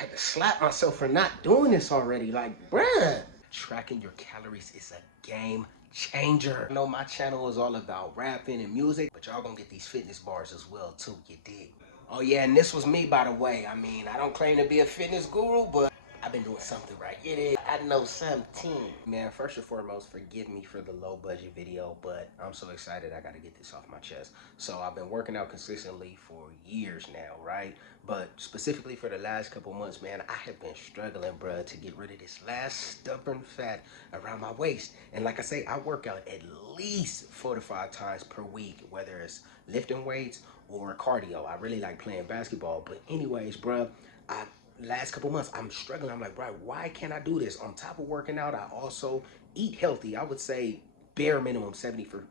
had to slap myself for not doing this already. Like, bruh, tracking your calories is a game changer. I know my channel is all about rapping and music, but y'all gonna get these fitness bars as well too, you dig? Oh yeah, and this was me, by the way. I mean, I don't claim to be a fitness guru, but I've been doing something right. It is. I know something. Man, first and foremost, forgive me for the low budget video, but I'm so excited I gotta get this off my chest. So I've been working out consistently for years now, right? But specifically for the last couple months, man, I have been struggling, bruh, to get rid of this last stubborn fat around my waist. And like I say, I work out at least 4 to 5 times per week, whether it's lifting weights or cardio. I really like playing basketball. But anyways, bruh, I last couple months I'm struggling. I'm like, bro, why can't I do this? On top of working out, I also eat healthy. I would say bare minimum 75%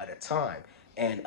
of the time. And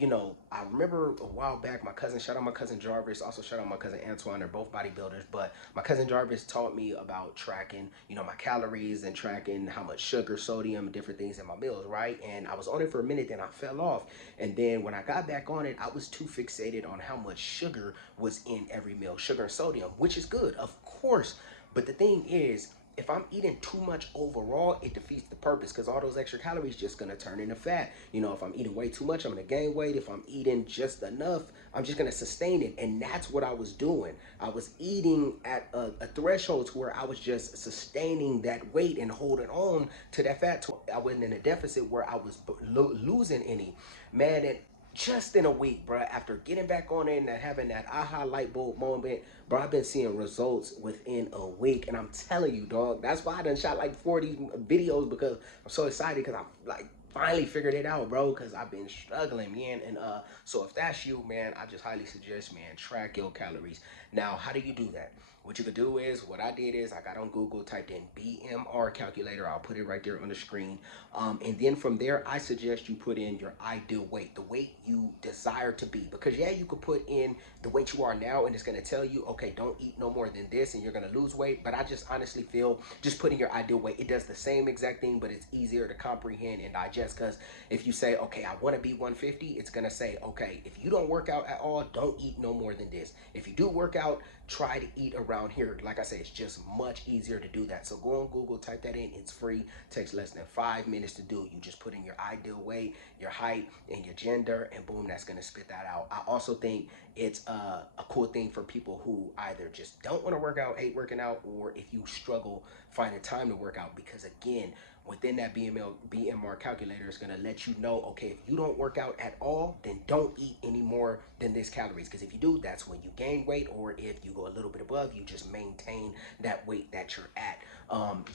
you know, I remember a while back, my cousin, shout out my cousin Jarvis, also shout out my cousin Antoine, they're both bodybuilders, but my cousin Jarvis taught me about tracking, you know, my calories and tracking how much sugar, sodium, different things in my meals, right? And I was on it for a minute, then I fell off. And then when I got back on it, I was too fixated on how much sugar was in every meal, sugar and sodium, which is good, of course. But the thing is, if I'm eating too much overall, it defeats the purpose because all those extra calories just gonna turn into fat. You know, if I'm eating way too much, I'm gonna gain weight. If I'm eating just enough, I'm just gonna sustain it. And that's what I was doing. I was eating at a threshold to where I was just sustaining that weight and holding on to that fat. I wasn't in a deficit where I was losing any. Man, and just in a week, bro, after getting back on it and having that aha light bulb moment, bro, I've been seeing results within a week. And I'm telling you, dog, that's why I done shot like 40 videos because I'm so excited because I'm like finally figured it out, bro, because I've been struggling, man. And so if that's you, man, I just highly suggest, man, track your calories. Now, how do you do that? What you could do is, what I did is I got on Google, typed in BMR calculator. I'll put it right there on the screen. And then from there, I suggest you put in your ideal weight, the weight you desire to be. Because yeah, you could put in the weight you are now and it's going to tell you, okay, don't eat no more than this and you're going to lose weight. But I just honestly feel just putting your ideal weight, it does the same exact thing, but it's easier to comprehend and digest. Because if you say, okay, I want to be 150, it's going to say, okay, if you don't work out at all, don't eat no more than this. If you do work out, try to eat around here. Like I said, it's just much easier to do that. So go on Google, type that in. It's free. Takes less than 5 minutes to do. You just put in your ideal weight, your height, and your gender, and boom, that's going to spit that out. I also think it's a cool thing for people who either just don't want to work out, hate working out, or if you struggle finding time to work out, because again, within that BMR calculator is going to let you know, okay, if you don't work out at all, then don't eat any more than this calories. Because if you do, that's when you gain weight, or if you go a little bit above, you just maintain that weight that you're at.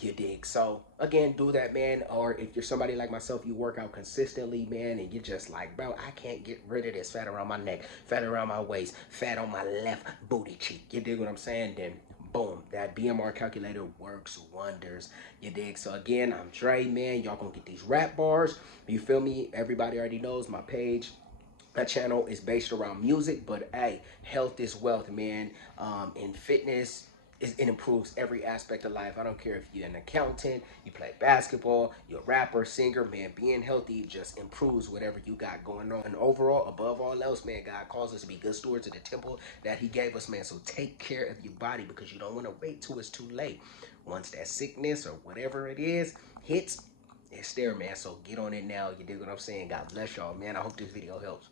You dig? So again, do that, man. Or if you're somebody like myself, you work out consistently, man, and you're just like, bro, I can't get rid of this fat around my neck, fat around my waist, fat on my left booty cheek. You dig what I'm saying? Then boom, that BMR calculator works wonders. You dig? So again, I'm Dre, man. Y'all gonna get these rap bars. You feel me? Everybody already knows my page. That channel is based around music, but hey, health is wealth, man. And fitness, it improves every aspect of life. I don't care if you're an accountant, you play basketball, you're a rapper, singer, man. Being healthy just improves whatever you got going on. And overall, above all else, man, God calls us to be good stewards of the temple that He gave us, man. So take care of your body because you don't want to wait till it's too late. Once that sickness or whatever it is hits, it's there, man. So get on it now. You dig what I'm saying? God bless y'all, man. I hope this video helps.